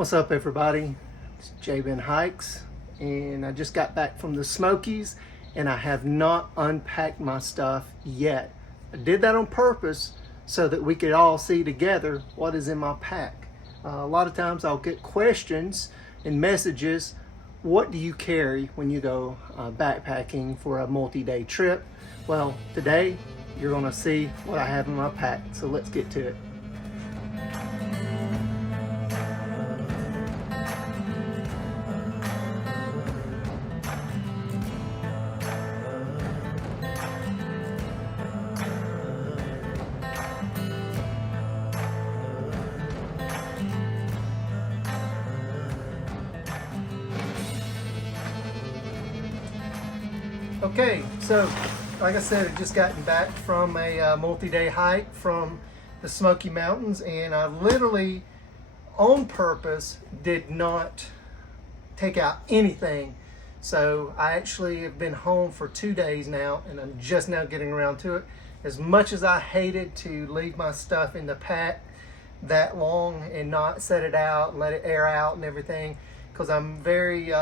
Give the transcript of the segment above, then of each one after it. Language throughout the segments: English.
What's up, everybody? It's J-Ben Hikes, and I just got back from the Smokies, and I have not unpacked my stuff yet. I did that on purpose so that we could all see together what is in my pack. A lot of times I'll get questions and messages, what do you carry when you go backpacking for a multi-day trip? Well, today you're gonna see what I have in my pack, so let's get to it. Okay, so like I said, I've just gotten back from a multi-day hike from the Smoky Mountains, and I literally, on purpose, did not take out anything. So I actually have been home for 2 days now, and I'm just now getting around to it. As much as I hated to leave my stuff in the pack that long and not set it out and let it air out and everything, because I'm very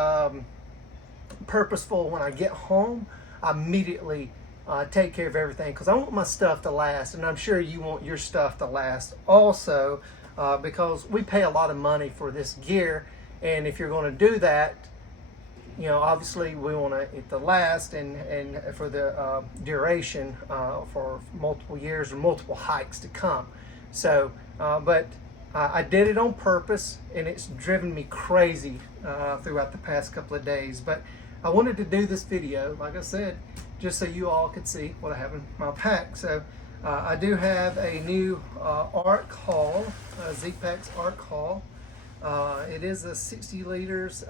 purposeful. When I get home, I immediately take care of everything, because I want my stuff to last, and I'm sure you want your stuff to last also, because we pay a lot of money for this gear, and if you're going to do that, you know, obviously we want it to last and for the duration for multiple years or multiple hikes to come. So but I did it on purpose, and it's driven me crazy throughout the past couple of days. But I wanted to do this video, like I said, just so you all could see what I have in my pack. So I do have a new Ark haul, Z-Packs Ark haul. It is a 60 liters.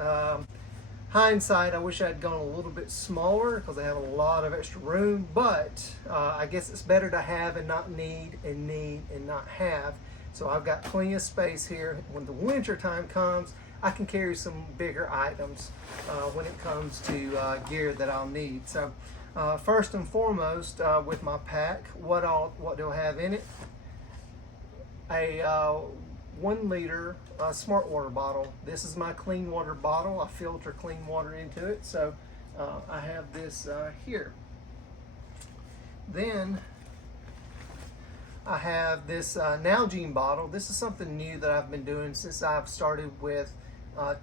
Hindsight, I wish I'd gone a little bit smaller because I have a lot of extra room, but I guess it's better to have and not need and not have. So I've got plenty of space here. When the winter time comes, I can carry some bigger items when it comes to gear that I'll need. So first and foremost, with my pack, what do I have in it? A 1 liter smart water bottle. This is my clean water bottle. I filter clean water into it. So I have this here. Then I have this Nalgene bottle. This is something new that I've been doing since I've started with the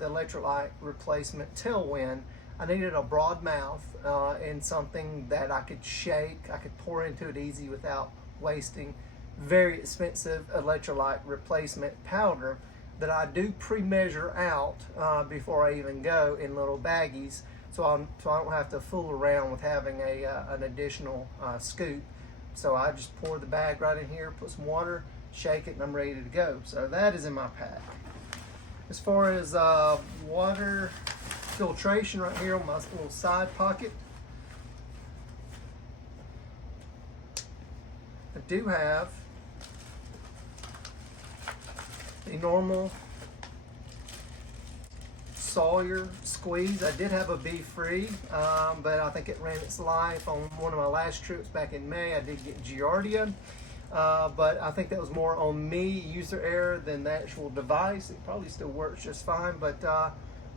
electrolyte replacement Tailwind. I needed a broad mouth and something that I could shake. I could pour into it easy without wasting very expensive electrolyte replacement powder that I do pre-measure out before I even go in little baggies, so I don't have to fool around with having an additional scoop. So I just pour the bag right in here, put some water, shake it, and I'm ready to go. So that is in my pack. As far as water filtration, right here on my little side pocket, I do have a normal Sawyer squeeze. I did have a BeFree, but I think it ran its life on one of my last trips back in May. I did get Giardia, but I think that was more on me, user error, than the actual device. It probably still works just fine, but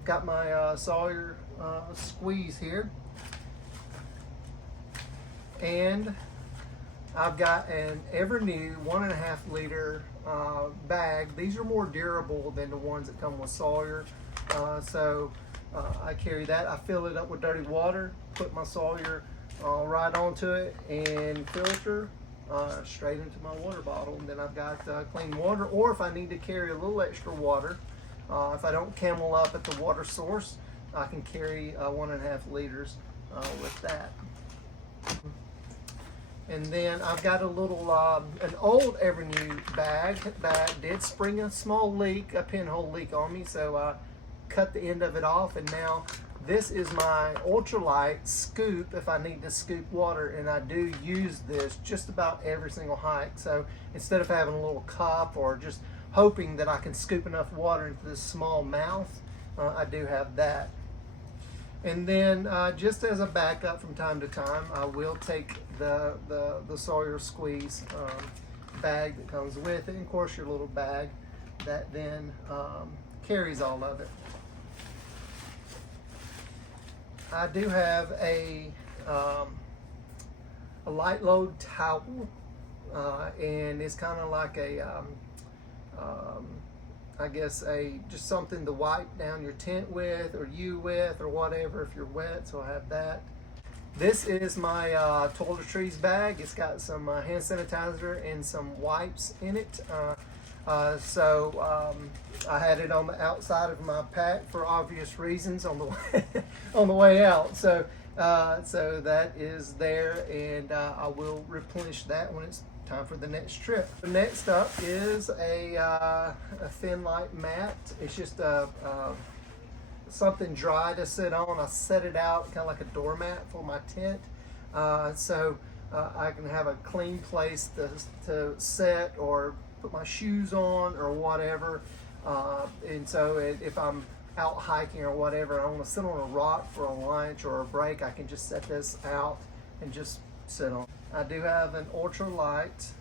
got my Sawyer squeeze here. And I've got an ever new 1.5 liter bag. These are more durable than the ones that come with Sawyer. So I carry that. I fill it up with dirty water, put my Sawyer right onto it, and filter straight into my water bottle. And then I've got clean water, or if I need to carry a little extra water, if I don't camel up at the water source, I can carry 1.5 liters with that. And then I've got a little, an old Evernew bag that did spring a small leak, a pinhole leak on me, so I cut the end of it off, and now this is my ultralight scoop if I need to scoop water, and I do use this just about every single hike. So instead of having a little cup or just hoping that I can scoop enough water into this small mouth, I do have that. And then just as a backup from time to time, I will take the Sawyer squeeze bag that comes with it, and of course your little bag that then carries all of it. I do have a light load towel, and it's kind of like a I guess just something to wipe down your tent with, or you with, or whatever if you're wet. So I have that. This is my toiletries bag. It's got some hand sanitizer and some wipes in it. So I had it on the outside of my pack for obvious reasons on the way on the way out. So that is there, and I will replenish that when it's time for the next trip. Next up is a thin light mat. It's just something dry to sit on. I set it out kind of like a doormat for my tent, so I can have a clean place to sit or put my shoes on or whatever. And so if I'm out hiking or whatever, I want to sit on a rock for a lunch or a break, I can just set this out and just sit on. I do have an ultralight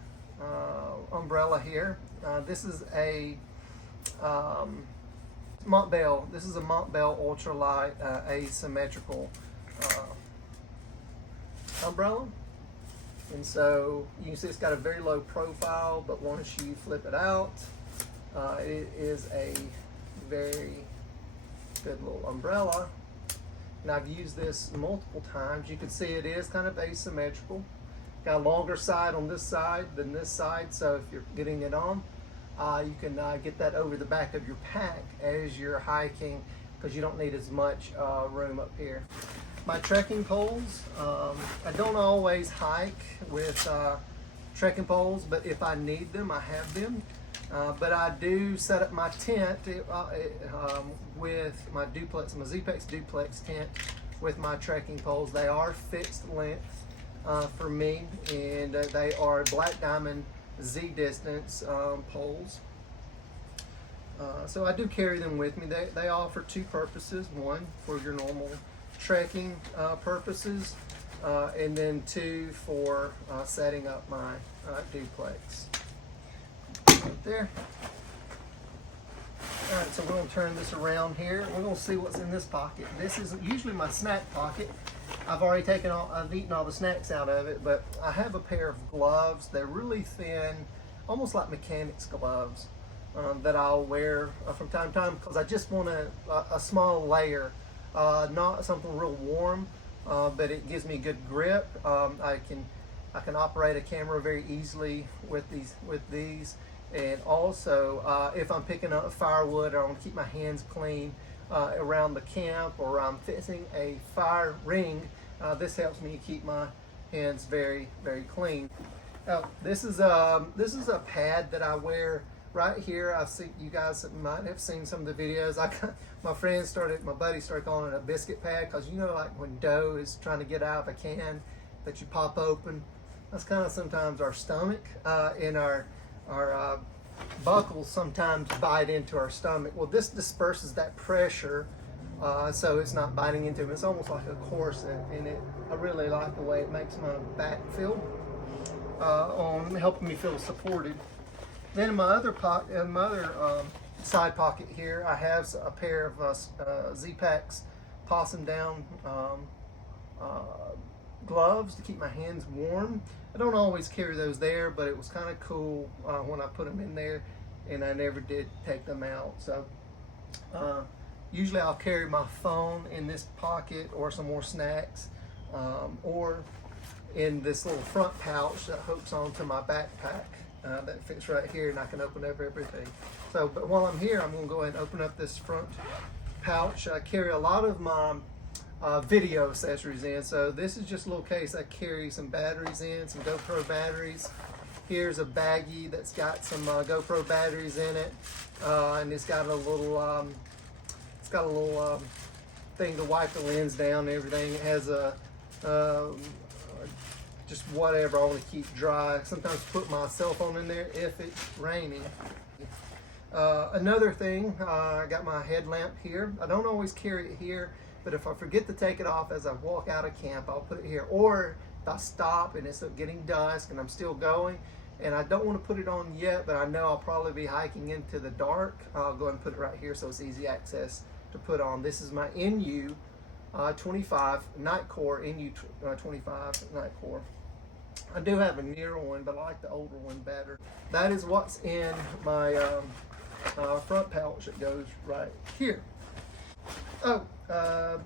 umbrella here. This is a Montbell. This is a Montbell ultralight asymmetrical umbrella. And so you can see it's got a very low profile, but once you flip it out, it is a very good little umbrella. And I've used this multiple times. You can see it is kind of asymmetrical. Got a longer side on this side than this side, so if you're getting it on, you can get that over the back of your pack as you're hiking, because you don't need as much room up here. My trekking poles, I don't always hike with trekking poles, but if I need them, I have them. But I do set up my tent with my duplex, my Z-Pex duplex tent with my trekking poles. They are fixed length for me, and they are Black Diamond Z distance poles. So I do carry them with me. They offer two purposes: one for your normal trekking purposes, and then two for setting up my duplex. Right there. All right, so we're going to turn this around here. We're going to see what's in this pocket. This is usually my snack pocket. I've eaten all the snacks out of it, but I have a pair of gloves. They're really thin, almost like mechanics gloves, that I'll wear from time to time, because I just want a small layer, not something real warm, but it gives me good grip. I can operate a camera very easily with these. And also, if I'm picking up firewood, or I want to keep my hands clean around the camp, or I'm fixing a fire ring, this helps me keep my hands very, very clean. This is a pad that I wear right here. I see you guys might have seen some of the videos. My buddy started calling it a biscuit pad, because you know, like when dough is trying to get out of a can that you pop open. That's kind of sometimes our stomach, and our buckles sometimes bite into our stomach. Well, this disperses that pressure, so it's not biting into them. It's almost like a corset, and I really like the way it makes my back feel, on helping me feel supported. Then in my other side pocket here, I have a pair of Z-Pex Possum Down gloves to keep my hands warm. I don't always carry those there, but it was kind of cool when I put them in there, and I never did take them out. So usually I'll carry my phone in this pocket, or some more snacks, or in this little front pouch that hooks onto my backpack that fits right here, and I can open up everything. So, but while I'm here, I'm going to go ahead and open up this front pouch. I carry a lot of my video accessories in. So this is just a little case I carry some batteries in, some GoPro batteries. Here's a baggie that's got some GoPro batteries in it, and it's got a little thing to wipe the lens down and everything. It has a just whatever I want to keep dry. Sometimes put my cell phone in there if it's raining. Another thing, I got my headlamp here. I don't always carry it here, but if I forget to take it off as I walk out of camp, I'll put it here. Or if I stop and it's getting dusk and I'm still going, and I don't want to put it on yet, but I know I'll probably be hiking into the dark. I'll go ahead and put it right here so it's easy access to put on. This is my NU 25 Nitecore, NU 25 Nitecore. I do have a newer one, but I like the older one better. That is what's in my front pouch that goes right here. Oh,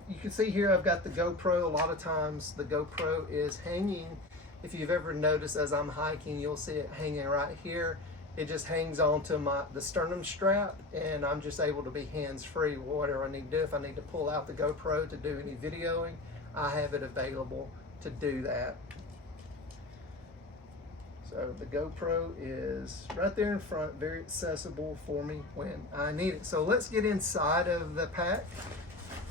you can see here I've got the GoPro. A lot of times the GoPro is hanging. If you've ever noticed as I'm hiking, you'll see it hanging right here. It just hangs onto the sternum strap, and I'm just able to be hands-free. Whatever I need to do, if I need to pull out the GoPro to do any videoing, I have it available to do that. So the GoPro is right there in front, very accessible for me when I need it. So let's get inside of the pack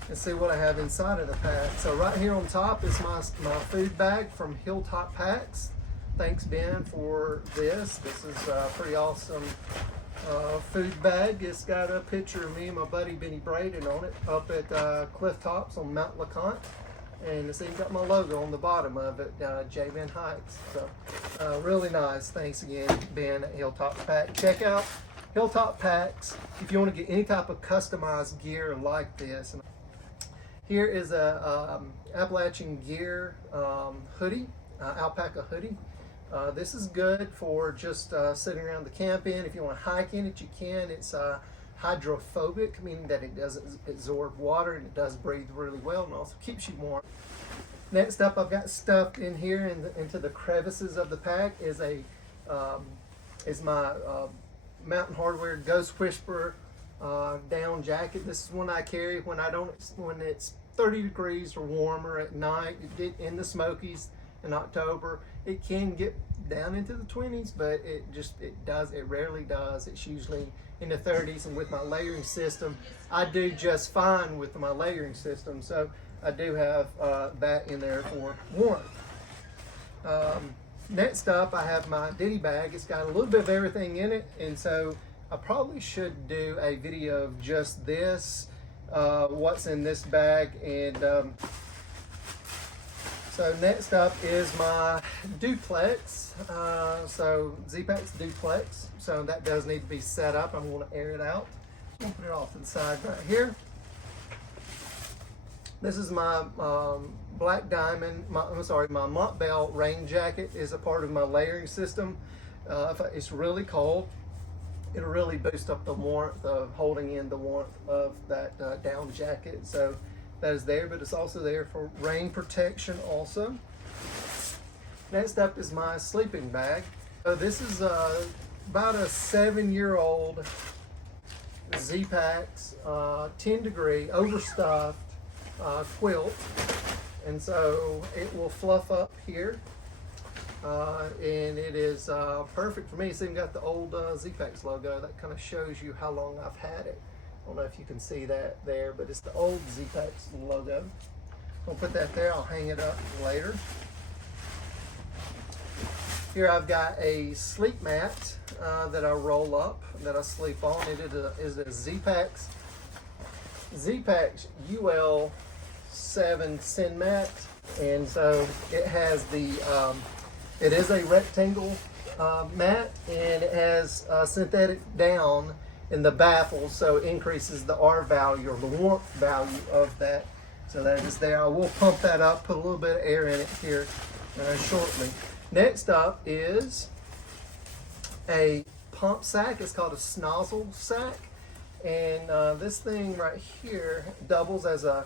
and see what I have inside of the pack. So right here on top is my food bag from Hilltop Packs. Thanks, Ben, for this. This is a pretty awesome food bag. It's got a picture of me and my buddy Benny Braden on it up at Cliff Tops on Mount LeConte. And it's even got my logo on the bottom of it, J-Ben Hikes. So really nice. Thanks again, Ben at Hilltop Pack. Check out Hilltop Packs if you want to get any type of customized gear like this. Here is a Appalachian Gear hoodie, alpaca hoodie. This is good for just sitting around the camp in. If you want to hike in it, you can. It's hydrophobic, meaning that it doesn't absorb water and it does breathe really well and also keeps you warm. Next up, I've got stuffed in here into the crevices of the pack is my Mountain Hardwear Ghost Whisperer down jacket. This is one I carry when it's 30 degrees or warmer at night. In the Smokies in October, it can get down into the 20s, but it rarely does. It's usually in the 30s, and with my layering system, I do just fine with my layering system. So I do have that in there for warmth. Next up, I have my ditty bag. It's got a little bit of everything in it, and so I probably should do a video of just this, what's in this bag. And so next up is my duplex, so Z-Packs duplex. So that does need to be set up. I'm going to air it out. I'm going to put it off to the side right here. This is my Black Diamond, my Montbell rain jacket is a part of my layering system. If it's really cold, it'll really boost up the warmth of holding in the warmth of that down jacket. So that is there, but it's also there for rain protection also. Next up is my sleeping bag. So this is about a 7-year-old Z-Packs 10 degree overstuffed quilt, and so it will fluff up here, and it is perfect for me. It's even got the old Z-Packs logo. That kind of shows you how long I've had it. I don't know if you can see that there, but it's the old Z-Packs logo. I'll put that there. I'll hang it up later. Here I've got a sleep mat that I roll up, that I sleep on. It is a Z-Packs UL 7 Sin Mat, and so it has it is a rectangle mat, and it has synthetic down in the baffle, so it increases the R value or the warmth value of that. So that is there. I will pump that up, put a little bit of air in it here shortly. Next up is a pump sack. It's called a Snozzle sack, and this thing right here doubles as a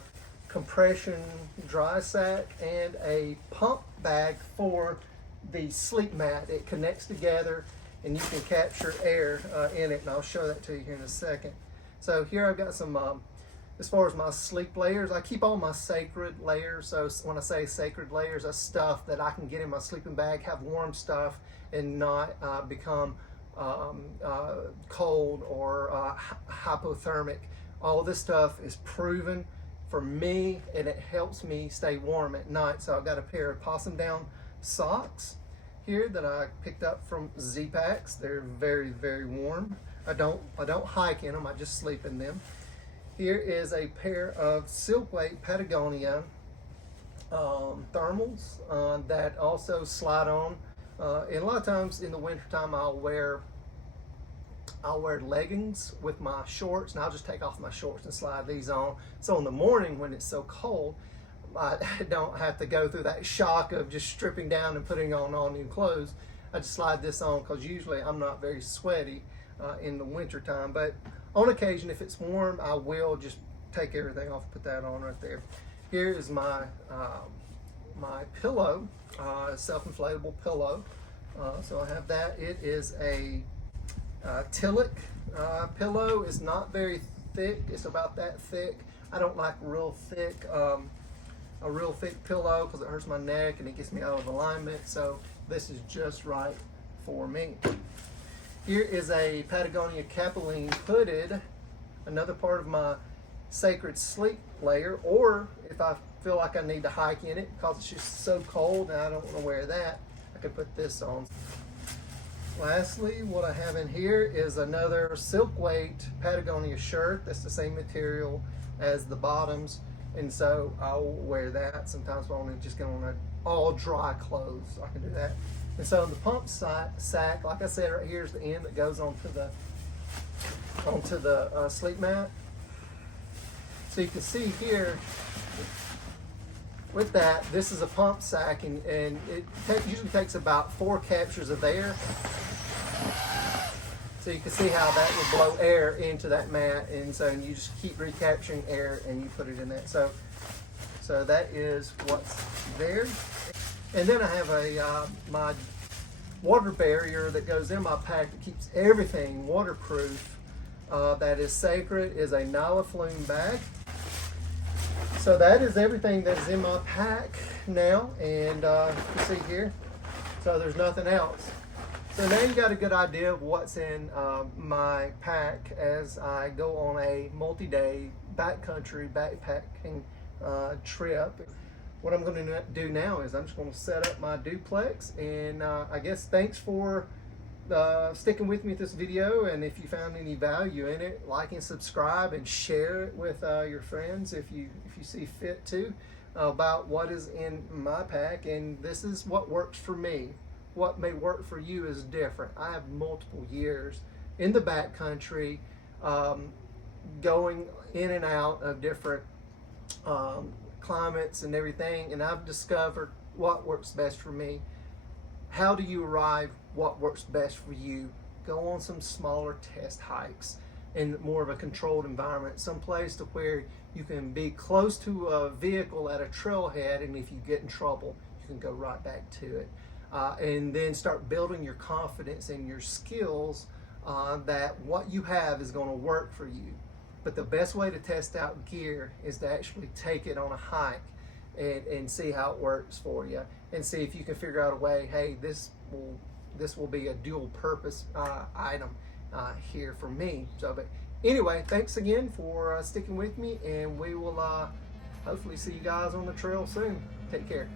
compression dry sack and a pump bag for the sleep mat. It connects together and you can capture air in it, and I'll show that to you here in a second. So here I've got some, as far as my sleep layers, I keep all my sacred layers. So when I say sacred layers, that's stuff that I can get in my sleeping bag, have warm stuff, and not become cold or hypothermic. All this stuff is proven for me, and it helps me stay warm at night. So I've got a pair of possum down socks here that I picked up from Z-Packs. They're very, very warm. I don't hike in them, I just sleep in them. Here is a pair of Silk Weight Patagonia thermals that also slide on And a lot of times in the wintertime I'll wear leggings with my shorts, and I'll just take off my shorts and slide these on. So in the morning when it's so cold, I don't have to go through that shock of just stripping down and putting on all new clothes. I just slide this on because usually I'm not very sweaty in the wintertime. But on occasion, if it's warm, I will just take everything off and put that on right there. Here is my my pillow, self-inflatable pillow. So I have that. It is a Tillich pillow. Is not very thick. It's about that thick. I don't like real thick, a real thick pillow because it hurts my neck and it gets me out of alignment. So this is just right for me. Here is a Patagonia Capilene hooded, another part of my Sacred Sleep layer, or if I feel like I need to hike in it because it's just so cold and I don't want to wear that, I could put this on. Lastly, what I have in here is another silk weight Patagonia shirt. That's the same material as the bottoms, and so I'll wear that sometimes if I want to just get on all dry clothes. I can do that. And so the pump sack, like I said, right here is the end that goes onto the sleep mat. So you can see here with that, this is a pump sack, and it usually takes about 4 captures of air. So you can see how that will blow air into that mat, and so you just keep recapturing air and you put it in that. So that is what's there. And then I have my water barrier that goes in my pack that keeps everything waterproof. That is Sacred, is a Nyla Flume bag. So that is everything that is in my pack now, and you see here, so there's nothing else. So now you got a good idea of what's in my pack as I go on a multi-day backcountry backpacking trip. What I'm going to do now is I'm just going to set up my duplex, and I guess thanks for sticking with me with this video, and if you found any value in it, like and subscribe and share it with your friends if you see fit to, about what is in my pack. And this is what works for me. What may work for you is different. I have multiple years in the backcountry, going in and out of different climates and everything, and I've discovered what works best for me. How do you arrive what works best for you? Go on some smaller test hikes in more of a controlled environment, someplace to where you can be close to a vehicle at a trailhead, and if you get in trouble, you can go right back to it. And then start building your confidence and your skills that what you have is going to work for you. But the best way to test out gear is to actually take it on a hike and see how it works for you, and see if you can figure out a way, hey, this will be a dual purpose item here for me. So, but anyway, thanks again for sticking with me, and we will hopefully see you guys on the trail soon. Take care.